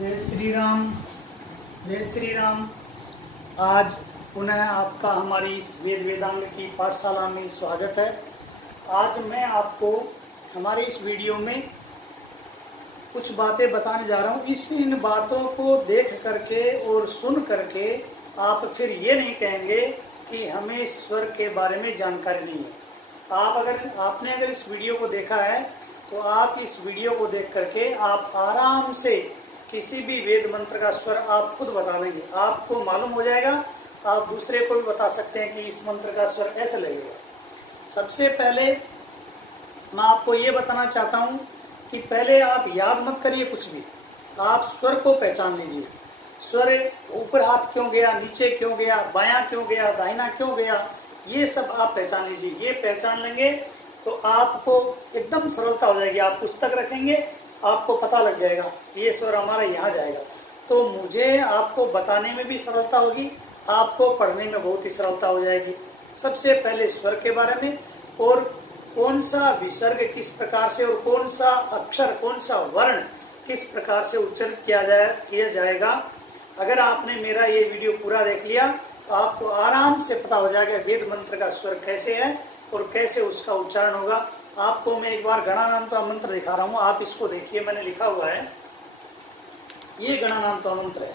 जय श्री राम। जय श्री राम। आज पुनः आपका हमारी इस वेद वेदांग की पाठशाला में स्वागत है। आज मैं आपको हमारे इस वीडियो में कुछ बातें बताने जा रहा हूँ। इन बातों को देख करके और सुन करके आप फिर ये नहीं कहेंगे कि हमें स्वर के बारे में जानकारी नहीं है। आपने अगर इस वीडियो को देखा है तो आप इस वीडियो को देख करके आप आराम से किसी भी वेद मंत्र का स्वर आप खुद बता देंगे। आपको मालूम हो जाएगा, आप दूसरे को भी बता सकते हैं कि इस मंत्र का स्वर ऐसे लगेगा। सबसे पहले मैं आपको ये बताना चाहता हूँ कि पहले आप याद मत करिए कुछ भी, आप स्वर को पहचान लीजिए। स्वर ऊपर हाथ क्यों गया, नीचे क्यों गया, बायां क्यों गया, दाहिना क्यों गया, ये सब आप पहचान लीजिए। ये पहचान लेंगे तो आपको एकदम सरलता हो जाएगी। आप पुस्तक रखेंगे, आपको पता लग जाएगा ये स्वर हमारा यहाँ जाएगा। तो मुझे आपको बताने में भी सरलता होगी, आपको पढ़ने में बहुत ही सरलता हो जाएगी। सबसे पहले स्वर के बारे में, और कौन सा विसर्ग किस प्रकार से और कौन सा अक्षर कौन सा वर्ण किस प्रकार से उच्चारित किया जाएगा। अगर आपने मेरा ये वीडियो पूरा देख लिया तो आपको आराम से पता हो जाएगा वेद मंत्र का स्वर कैसे है और कैसे उसका उच्चारण होगा। आपको मैं एक बार गणानांत्वा मंत्र दिखा रहा हूँ, आप इसको देखिए। मैंने लिखा हुआ है, ये गणानांत्वा मंत्र है,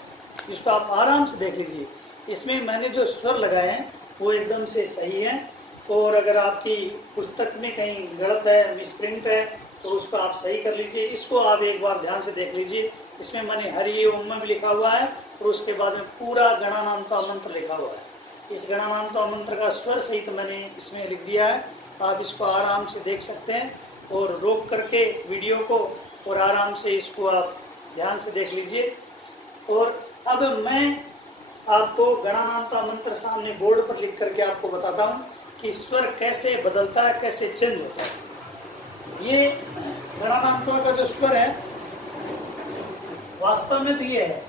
इसको आप आराम से देख लीजिए। इसमें मैंने जो स्वर लगाए हैं वो एकदम से सही है, और अगर आपकी पुस्तक में कहीं गलत है, मिसप्रिंट है, तो उसको आप सही कर लीजिए। इसको आप एक बार ध्यान से देख लीजिए। इसमें मैंने हरि ओम में भी लिखा हुआ है और उसके बाद में पूरा गणानांत्वा मंत्र लिखा हुआ है। इस गणानांत्वा मंत्र का स्वर सहित मैंने इसमें लिख दिया है। आप इसको आराम से देख सकते हैं और रोक करके वीडियो को और आराम से इसको आप ध्यान से देख लीजिए। और अब मैं आपको गणानांत्वा मंत्र सामने बोर्ड पर लिख करके आपको बताता हूँ कि स्वर कैसे बदलता है, कैसे चेंज होता है। ये गणानांत्वा का जो स्वर है वास्तव में तो ये है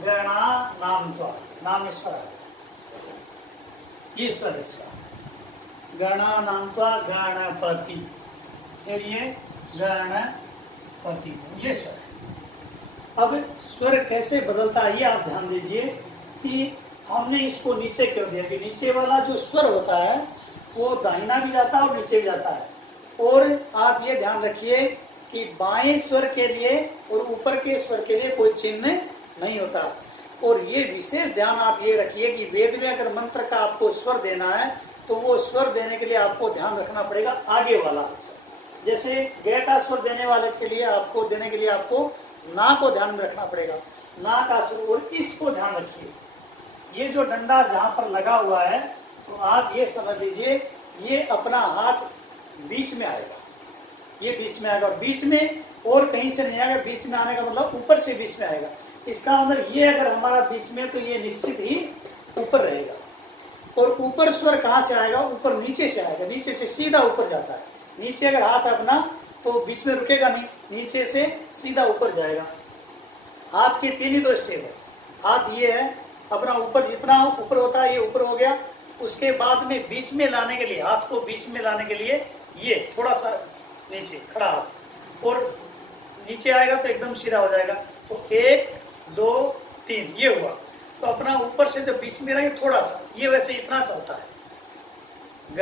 गणानांत्वा, नाम स्वर है, ये स्वर है इसका गणानांत्वा गणपति, ये गणपति, ये स्वर है। अब स्वर कैसे बदलता है ये आप ध्यान दीजिए कि हमने इसको नीचे क्यों दिया कि नीचे वाला जो स्वर होता है वो दाहिना भी जाता है और नीचे भी जाता है। और आप ये ध्यान रखिए कि बाएं स्वर के लिए और ऊपर के स्वर के लिए कोई चिन्ह नहीं होता। और ये विशेष ध्यान आप ये रखिए कि वेद में अगर मंत्र का आपको स्वर देना है तो वो स्वर देने के लिए आपको ध्यान रखना पड़ेगा आगे वाला अक्षर। जैसे ग का स्वर देने वाले के लिए आपको ना को ध्यान में रखना पड़ेगा, ना का स्वर। और इसको ध्यान रखिए, ये जो डंडा जहां पर लगा हुआ है तो आप ये समझ लीजिए ये अपना हाथ बीच में आएगा, ये बीच में आएगा और बीच में और कहीं से नहीं आएगा। बीच में आने का मतलब ऊपर से बीच में आएगा। इसका मतलब ये अगर हमारा बीच में तो ये निश्चित ही ऊपर रहेगा। और ऊपर स्वर कहाँ से आएगा, ऊपर नीचे से आएगा, नीचे से सीधा ऊपर जाता है। नीचे अगर हाथ अपना तो बीच में रुकेगा नहीं, नीचे से सीधा ऊपर जाएगा। हाथ के तीन ही तो स्टेप है। हाथ ये है अपना, ऊपर जितना ऊपर होता है ये ऊपर हो गया। उसके बाद में बीच में लाने के लिए, हाथ को बीच में लाने के लिए ये थोड़ा सा नीचे खड़ा हाथ, और नीचे आएगा तो एकदम सीधा हो जाएगा। तो 1 2 3 ये हुआ। तो अपना ऊपर से जब बीच में रहेगा थोड़ा सा, ये वैसे इतना चलता है। ग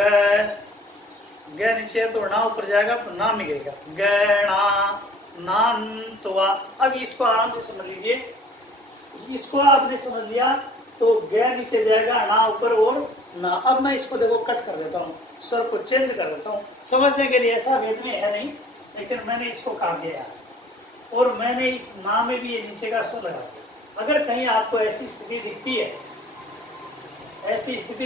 नीचे है तो ना ऊपर जाएगा तो ना में गिरेगा। गणानांत्वा। अब इसको आराम से समझ लीजिए, इसको आपने समझ लिया तो ग नीचे जाएगा, ना ऊपर और ना। अब मैं इसको देखो कट कर देता हूँ, स्वर को चेंज कर देता हूँ समझने के लिए। ऐसा वेद में है नहीं, लेकिन मैंने इसको काट दिया यहाँ से और मैंने इस ना में भी ये नीचे का स्वर लगा दिया। अगर कहीं आपको ऐसी स्थिति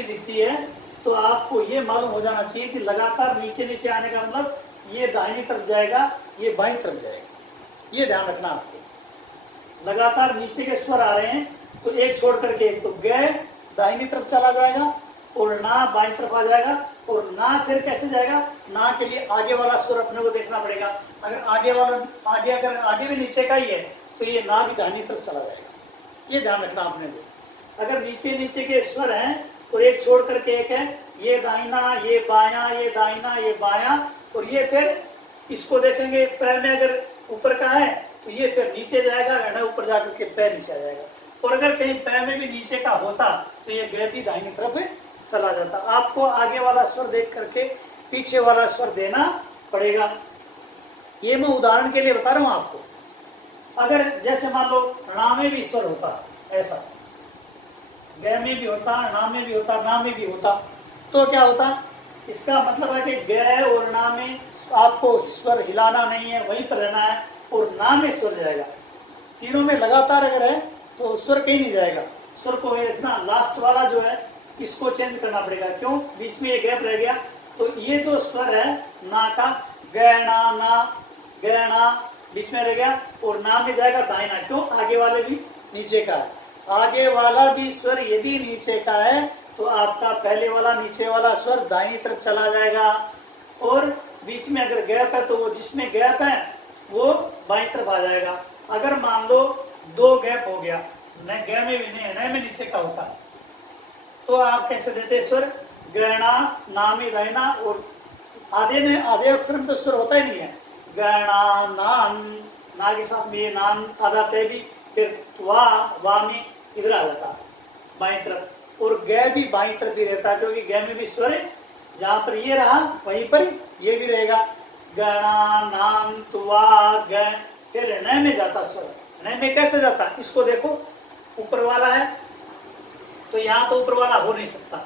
दिखती है तो आपको ये मालूम हो जाना चाहिए कि लगातार नीचे नीचे आने का मतलब ये दाहिनी तरफ जाएगा, ये बाईं तरफ जाएगा। ये ध्यान रखना आपको। लगातार नीचे के स्वर आ रहे हैं तो एक छोड़ करके एक, तो ग दाहिनी तरफ चला जाएगा और ना बाईं तरफ आ जाएगा। और ना फिर कैसे जाएगा, ना के लिए आगे वाला स्वर अपने को देखना पड़ेगा। अगर आगे भी नीचे का ही है तो ये ना भी दाहिनी तरफ चला जाएगा। ये ध्यान रखना आपने। अगर नीचे के स्वर हैं तो एक छोड़ करके एक है, ये दाहिना, ये बायां, ये दाहिना, ये बायां। और ये फिर इसको देखेंगे पैर में अगर ऊपर का है तो ये फिर नीचे जाएगा, ण ऊपर जाकर के पैर नीचे आ जाएगा। और अगर कहीं पैर में भी नीचे का होता तो ये ग भी दाहिनी तरफ चला जाता। आपको आगे वाला स्वर देख करके पीछे वाला स्वर देना पड़ेगा। ये मैं उदाहरण के लिए बता रहा हूं आपको। अगर जैसे मान लो णा में भी स्वर होता, ऐसा ग में भी होता, णा में भी होता, ना में भी होता, तो क्या होता? इसका मतलब है कि ग और णा में आपको स्वर हिलाना नहीं है, वहीं पर रहना है, और ना में स्वर जाएगा। तीनों में लगातार अगर है तो स्वर कहीं नहीं जाएगा। स्वर को रखना, लास्ट वाला जो है इसको चेंज करना पड़ेगा। क्यों? बीच में ये गैप रह गया। तो ये जो स्वर है ना का, गैणा ना, गैणा बीच में रह गया, और ना में जाएगा दाहिना। क्यों? आगे वाले भी नीचे का है। आगे वाला भी स्वर यदि नीचे का है तो आपका पहले वाला नीचे वाला स्वर दाहिनी तरफ चला जाएगा, और बीच में अगर गैप है तो वो जिसमें गैप है वो बाईं तरफ आ जाएगा। अगर मान लो दो गैप हो गया, न ग में भी नहीं, न में नीचे का होता, तो आप कैसे देते स्वर? गणा, ना में दाहिना, और आधे अक्षर में तो स्वर होता ही नहीं है। गणा नान, ना के साथ में ये नान आ जाते भी, फिर वा में इधर आ जाता बाईं तरफ, और ग भी बाईं तरफ ही रहता, क्योंकि ग में भी स्वर है, जहां पर ये रहा वहीं पर ये भी रहेगा। गणा नान तुआ ग, फिर न में जाता स्वर। न में कैसे जाता? इसको देखो, ऊपर वाला है तो यहाँ तो ऊपर वाला हो नहीं सकता।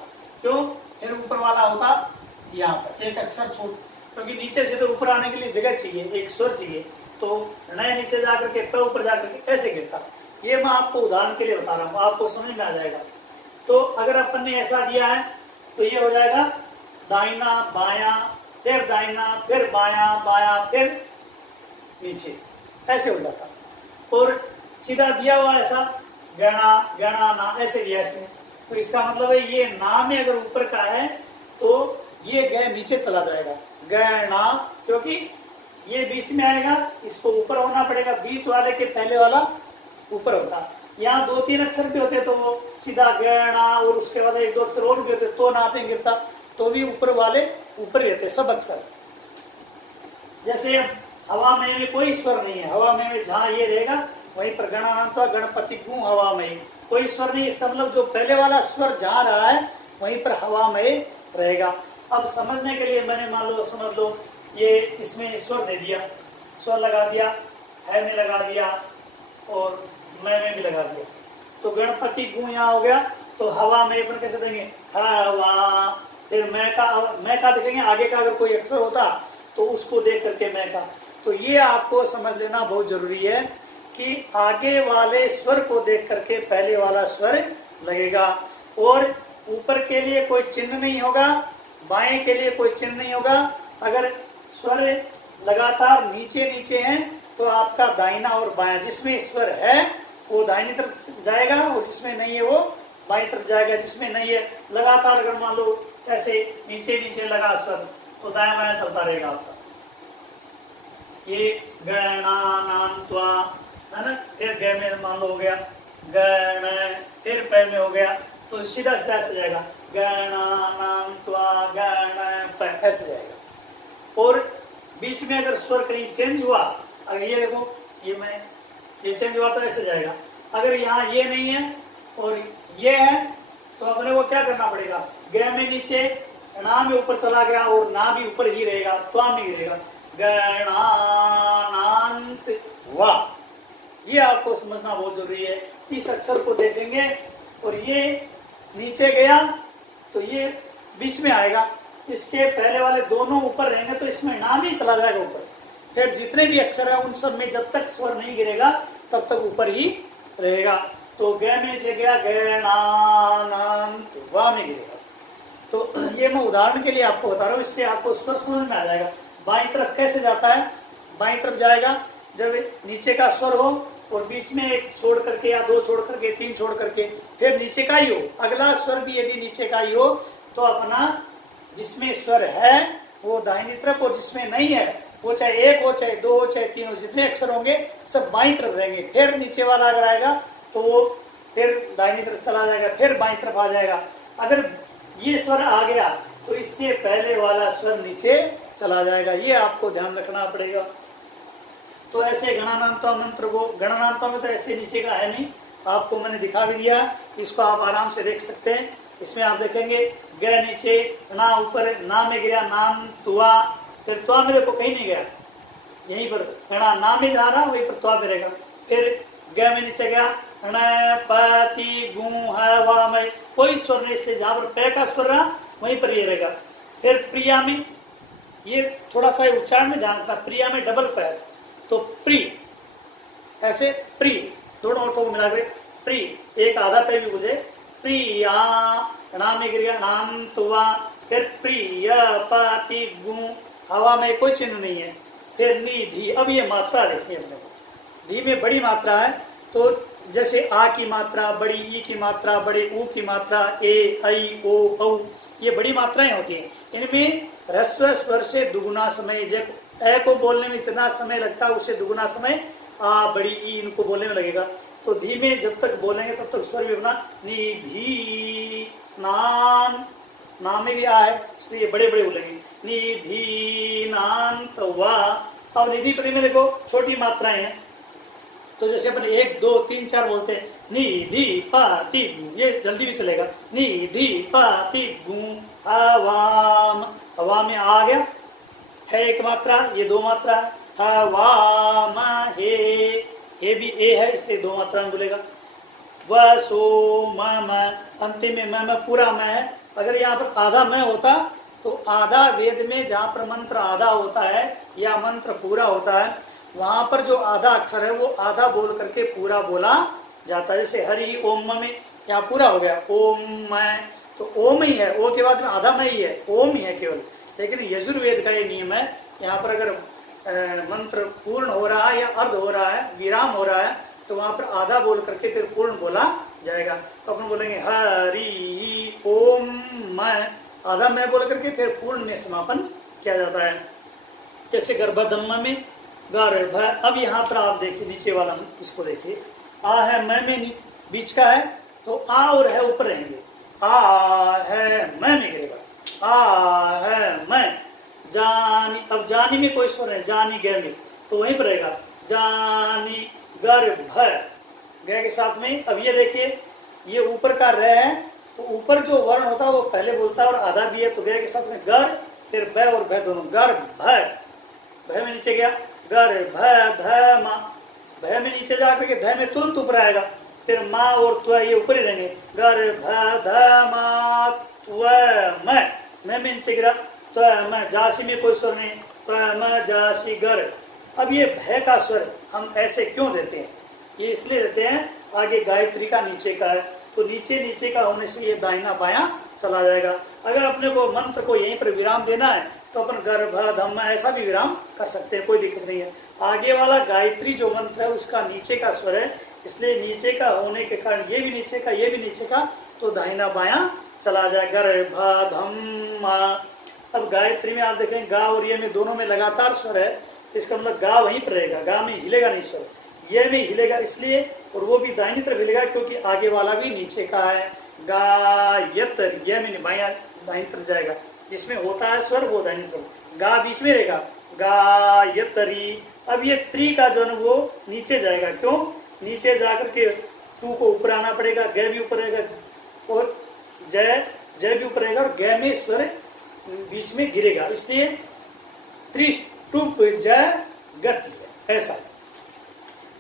क्यों? फिर ऊपर वाला होता यहाँ पर एक अक्षर छोड़, क्योंकि नीचे से तो ऊपर आने के लिए जगह चाहिए, एक स्वर चाहिए। तो न नीचे जाकर के प ऊपर जाकर के ऐसे गिरता। ये मैं आपको उदाहरण के लिए बता रहा हूँ, आपको समझ में आ जाएगा। तो अगर अपन ने ऐसा दिया है तो ये हो जाएगा दाहिना बायां, फिर दाहिना, फिर बायां, बायां, फिर नीचे, ऐसे हो जाता। और सीधा दिया हुआ ऐसा गणा, गणा ना, ऐसे दिया इसमें, तो इसका मतलब है ये ना में अगर ऊपर का है तो ये ग नीचे चला जाएगा, गणा, क्योंकि ये बीच में आएगा, इसको ऊपर होना पड़ेगा। बीच वाले के पहले वाला ऊपर होता। यहाँ दो तीन अक्षर भी होते तो वो सीधा गणा, और उसके बाद एक दो अक्षर और भी होते तो ना पे गिरता, तो भी ऊपर वाले ऊपर ही रहते सब अक्षर। जैसे हवा में कोई स्वर नहीं है, हवा में जहाँ ये रहेगा वहीं पर गणानांत्वा गणपति गु हवा में, कोई स्वर नहीं। इसका मतलब जो पहले वाला स्वर जहाँ रहा है वहीं पर हवा में रहेगा। अब समझने के लिए मैंने मान लो, समझ लो ये इसमें स्वर दे दिया, स्वर लगा दिया, है में लगा दिया, और मैं में भी लगा दिया, तो गणपति गु यहाँ हो गया। तो हवा में अपन कैसे देंगे? हवा, फिर मैं का देखेंगे, आगे का अगर कोई अक्षर होता तो उसको देख करके मैं का। तो ये आपको समझ लेना बहुत जरूरी है कि आगे वाले स्वर को देख करके पहले वाला स्वर लगेगा, और ऊपर के लिए कोई चिन्ह नहीं होगा, बाएं के लिए कोई चिन्ह नहीं होगा। अगर स्वर लगातार नीचे नीचे हैं तो आपका दाहिना और बायां, जिसमें स्वर है वो दाहिनी तरफ जाएगा, और जिसमें नहीं है वो बाईं तरफ जाएगा। जिसमें नहीं है लगातार अगर मान लो ऐसे नीचे नीचे लगा स्वर तो दाया बाया चलता रहेगा आपका। ये गणानान्त्वा है ना, फिर ग में मान लो हो गया गण, फिर पै में हो गया, तो सीधा सीधा ऐसे जाएगा गणानान्त्वा गण पै, ऐसे जाएगा। और बीच में अगर स्वर कहीं चेंज हुआ, अगर ये देखो ये चेंज हुआ तो ऐसे जाएगा। अगर यहाँ ये नहीं है और ये है तो अपने को क्या करना पड़ेगा? ग में नीचे, ना में ऊपर चला गया, और ना भी ऊपर ही रहेगा, त्वा में गिरेगा, गणानांत वा। ये आपको समझना बहुत जरूरी है। इस अक्षर को देखेंगे और ये नीचे गया तो ये बीच में आएगा, इसके पहले वाले दोनों ऊपर रहेंगे तो इसमें ना भी चला जाएगा ऊपर। फिर जितने भी अक्षर है उन सब में जब तक स्वर नहीं गिरेगा तब तक ऊपर ही रहेगा। तो ग में से गया गणानांत वा में गिरेगा। तो ये मैं उदाहरण के लिए आपको बता रहा हूँ, इससे आपको स्वर समझ में आ जाएगा। बाईं तरफ कैसे जाता है? बाईं तरफ जाएगा जब नीचे का स्वर हो और बीच में एक छोड़ करके या दो छोड़ करके तीन छोड़ करके फिर नीचे का ही हो, अगला स्वर भी यदि नीचे का ही हो तो अपना जिसमें स्वर है वो दाहिनी तरफ, और जिसमें नहीं है वो चाहे एक हो चाहे दो हो चाहे तीन हो, जितने अक्षर होंगे सब बाईं तरफ रहेंगे। फिर नीचे वाला अगर आएगा तो वो फिर दाहिनी तरफ चला जाएगा, फिर बाईं तरफ आ जाएगा। अगर ये स्वर आ गया तो इससे पहले वाला स्वर नीचे चला जाएगा। ये आपको ध्यान रखना पड़ेगा। तो ऐसे गणानांता मंत्र को, गणानांता में तो ऐसे नीचे का है नहीं, आपको मैंने दिखा भी दिया, इसको आप आराम से देख सकते हैं। इसमें आप देखेंगे ग नीचे, ना ऊपर, ना में गिरा, नाम तुआ, फिर तुआ में देखो कहीं नहीं गया, यहीं पर गणा ना में जा रहा वहीं पर तुआ में रहेगा। फिर ग में नीचे गया, पति गु है वा में कोई स्वर नहीं, इसलिए जहां पर पे का स्वर रहा वहीं पर ये रहेगा। फिर प्रिया में, ये थोड़ा सा उच्चारण में ध्यान रखना, प्रिया में डबल पैर, तो प्री, ऐसे प्री, दोनों ओठों को मिला के प्री, एक आधा पे भी बुझे, प्रिया, नाम में गिर गया, नाम तुआ, फिर प्रिय पति गु, हवा में कोई चिन्ह नहीं है। फिर निधि, अब ये मात्रा देखिए अपने को, धी में बड़ी मात्रा है, तो जैसे आ की मात्रा बड़ी, ई की मात्रा बड़ी, ऊ की मात्रा ए, ऐ, ओ, औ, ये बड़ी मात्राएं होती हैं। इनमें ह्रस्व स्वर से दुगुना समय, जब ए को बोलने में जितना समय लगता है उससे दुगुना समय आ, बड़ी, ई इनको बोलने में लगेगा। तो धीमे जब तक बोलेंगे तब तक स्वर भी अपना निधि, नान, नाम में भी आ है इसलिए बड़े बड़े बोलेंगे, निधि नान तवा। अब निधि पति में देखो छोटी मात्राएं हैं, तो जैसे अपन 1 2 3 4 बोलते हैं, निधि पाति गु, ये जल्दी भी चलेगा, निधि पाति गु, हवाम, हवा में आ गया है एक मात्रा, ये 2 मात्रा है, हवाम हे भी ए है इसलिए 2 मात्रा में बोलेगा। वसो म, अंतिम में म पूरा मैं है। अगर यहाँ पर आधा मैं होता तो आधा वेद में जहाँ पर मंत्र आधा होता है या मंत्र पूरा होता है, वहां पर जो आधा अक्षर है वो आधा बोल करके पूरा बोला जाता है। जैसे हरि ओम में यहाँ पूरा हो गया ओम मैं, तो ओम ही है, ओ के बाद में आधा मैं ही है, ओम ही है केवल। लेकिन यजुर्वेद का ये नियम है, यहाँ पर अगर मंत्र पूर्ण हो रहा है या अर्ध हो रहा है, विराम हो रहा है, तो वहां पर आधा बोल करके फिर पूर्ण बोला जाएगा। तो अपन बोलेंगे हरि ओम मैं, आधा मैं बोल करके फिर पूर्ण में समापन किया जाता है। जैसे गर्भधम्म में गर्भ, अब यहाँ पर आप देखिए नीचे वाला इसको देखिए, आ है मैं में बीच का है, तो आ और है ऊपर रहेंगे, आ है मैं में गिरेगा, आ है मैं, जानी, अब जानी में कोई स्वर है, जानी गे में, तो वहीं पर रहेगा, जानी गर्भ, ग के साथ में। अब ये देखिए ये ऊपर का र है, तो ऊपर जो वर्ण होता है वो पहले बोलता है और आधा भी है, तो ग के साथ में गर, फिर ब और भ दोनों, गर्भ, भ में नीचे गया, गर्भ ध मा, भ में नीचे जाकर के ध में तुरंत ऊपर आएगा, फिर माँ और त्व ये ऊपर ही रहेंगे, गर्भ ध मा त्व मैं में नीचे गिरा, त्व मैं, जासी में कोई स्वर नहीं, त्व मैं जासी गर। अब ये भय का स्वर हम ऐसे क्यों देते हैं, ये इसलिए देते हैं आगे गायत्री का नीचे का है, तो नीचे नीचे का होने से ये दाहिना बायां चला जाएगा। अगर अपने को मंत्र को यहीं पर विराम देना है तो अपन गर्भ धम्म ऐसा भी विराम कर सकते हैं, कोई दिक्कत नहीं है। आगे वाला गायत्री जो मंत्र है उसका नीचे का स्वर है, इसलिए नीचे का होने के कारण ये भी नीचे का, ये भी नीचे का, तो दाहिना बायां चला जाए, गर्भ धम्म। अब गायत्री में आप देखें गा और ये में दोनों में लगातार स्वर है, इसका मतलब गा वहीं पर रहेगा, गा में हिलेगा नहीं स्वर, ये में हिलेगा इसलिए, और वो भी दाहिनी तरफ हिलेगा क्योंकि आगे वाला भी नीचे का है। गायत्र, ये में बायां दाहिनी तरफ जाएगा, जिसमें होता है स्वर वो दाहिनी तरफ, गा बीच में रहेगा, गायत्री। अब ये त्री का जो है वो नीचे जाएगा, क्यों, नीचे जाकर के टू को ऊपर आना पड़ेगा, ग भी ऊपर रहेगा और जय भी ऊपर रहेगा, और ग में स्वर बीच में गिरेगा, इसलिए त्रिष्टुप जय गति है ऐसा।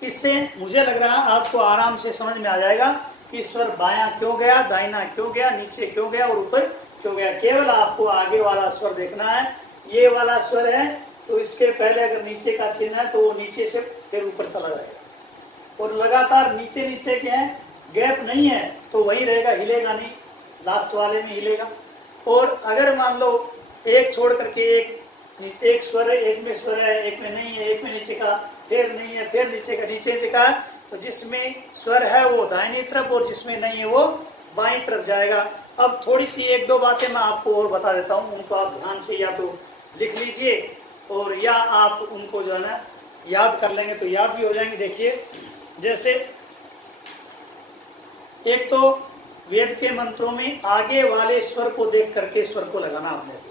इससे मुझे लग रहा है आपको आराम से समझ में आ जाएगा कि स्वर बायां क्यों गया, दाहिना क्यों गया, नीचे क्यों गया और ऊपर क्यों गया। केवल आपको आगे वाला स्वर देखना है, ये वाला स्वर है तो इसके पहले अगर नीचे का चिन्ह है तो वो नीचे से फिर ऊपर चला जाएगा, और लगातार नीचे नीचे के हैं, गैप नहीं है तो वही रहेगा, हिलेगा नहीं, लास्ट वाले में हिलेगा। और अगर मान लो एक छोड़ करके एक स्वर है, एक में स्वर है, एक में नहीं है, एक में नीचे का, फिर नहीं है, फिर नीचे का, नीचे नीचे का, तो जिसमें स्वर है वो दाहिनी तरफ और जिसमें नहीं है वो बाईं तरफ जाएगा। अब थोड़ी सी 1-2 बातें मैं आपको और बता देता हूँ, उनको आप ध्यान से या तो लिख लीजिए और या आप उनको जो है ना याद कर लेंगे तो याद भी हो जाएंगे। देखिए जैसे एक तो वेद के मंत्रों में आगे वाले स्वर को देख करके स्वर को लगाना, आपने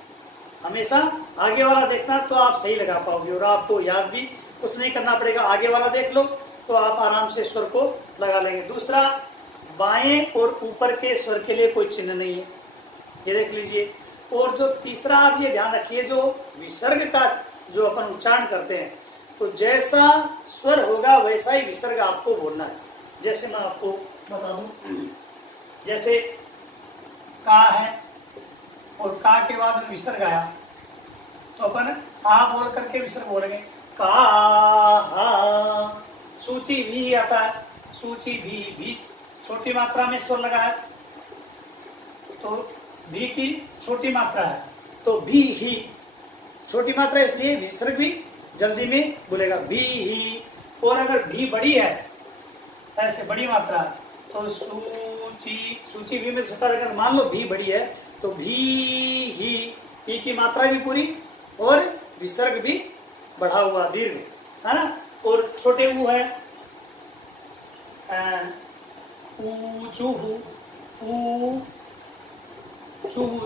हमेशा आगे वाला देखना तो आप सही लगा पाओगे और आपको याद भी कुछ नहीं करना पड़ेगा, आगे वाला देख लो तो आप आराम से स्वर को लगा लेंगे। दूसरा, बाएं और ऊपर के स्वर के लिए कोई चिन्ह नहीं है, ये देख लीजिए। और जो तीसरा आप ये ध्यान रखिए, जो विसर्ग का जो अपन उच्चारण करते हैं, तो जैसा स्वर होगा वैसा ही विसर्ग आपको बोलना है। जैसे मैं आपको बता दूं, जैसे का है और का के बाद में विसर्ग आया तो अपन आ बोल करके विसर्ग बोलेंगे, का हा। सूची भी आता है, सूची भी छोटी मात्रा में स्वर लगा है, तो भी की छोटी मात्रा है, तो भी ही छोटी मात्रा, इसलिए विसर्ग भी जल्दी में बोलेगा, भी ही। और अगर भी बड़ी है, ऐसे बड़ी मात्रा, तो सूची भी में छोटा, अगर मान लो भी बड़ी है तो भी ही की मात्रा भी पूरी और विसर्ग भी बढ़ा हुआ दीर्घ, है ना। और छोटे ऊ है, चूहू,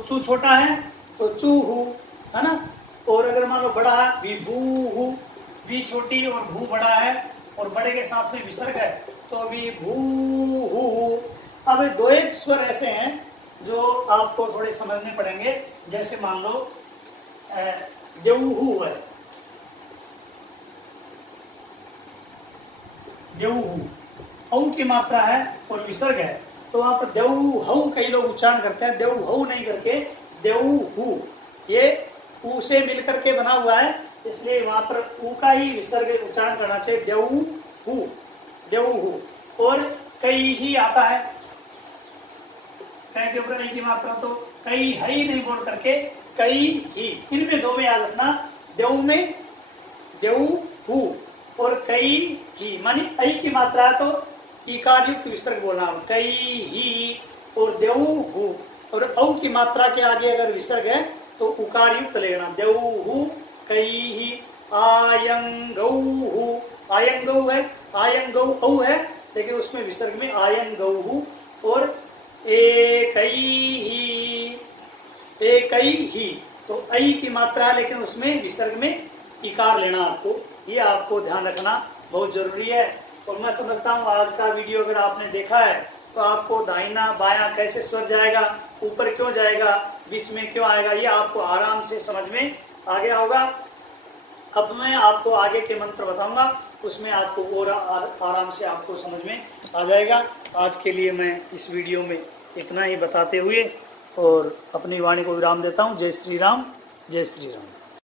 चू छोटा है तो चूहू, है ना। और अगर मान लो बड़ा है, विभू, भी छोटी और भू बड़ा है और बड़े के साथ में विसर्ग है तो विभू। अब दो एक स्वर ऐसे हैं जो आपको थोड़े समझने पड़ेंगे। जैसे मान लो देवहू है, देवहू, औ की मात्रा है और विसर्ग है, तो वहां पर देवहू कई लोग उच्चारण करते हैं, देवहू नहीं करके देवहू। ये ऊ से मिलकर के बना हुआ है, इसलिए वहां पर ऊ का ही विसर्ग उच्चारण करना चाहिए, देवहू, देवहू। और कई ही आता है, कई के ऊपर की मात्रा, तो कई ही नहीं बोल करके कई ही। इनमें दो में याद रखना, देव में देवहू और कई ही, मानी ऐ की मात्रा है तो इकार युक्त विसर्ग बोलना, कई ही और देवहू। और औ की मात्रा के आगे अगर विसर्ग है तो उकार युक्त लेना, देवहू, कई ही। आयंगौहू, आयंगौ है, आयंगौ औ है, लेकिन उसमें विसर्ग में आयंगौहू। और एकई ही, तो ऐ की मात्रा है लेकिन उसमें विसर्ग में इकार लेना आपको, ये आपको ध्यान रखना बहुत जरूरी है। और मैं समझता हूँ आज का वीडियो अगर आपने देखा है तो आपको दाहिना बायां कैसे स्वर जाएगा, ऊपर क्यों जाएगा, बीच में क्यों आएगा, ये आपको आराम से समझ में आ गया होगा। अब मैं आपको आगे के मंत्र बताऊंगा, उसमें आपको और आराम से आपको समझ में आ जाएगा। आज के लिए मैं इस वीडियो में इतना ही बताते हुए और अपनी वाणी को विराम देता हूँ। जय श्री राम, जय श्री राम।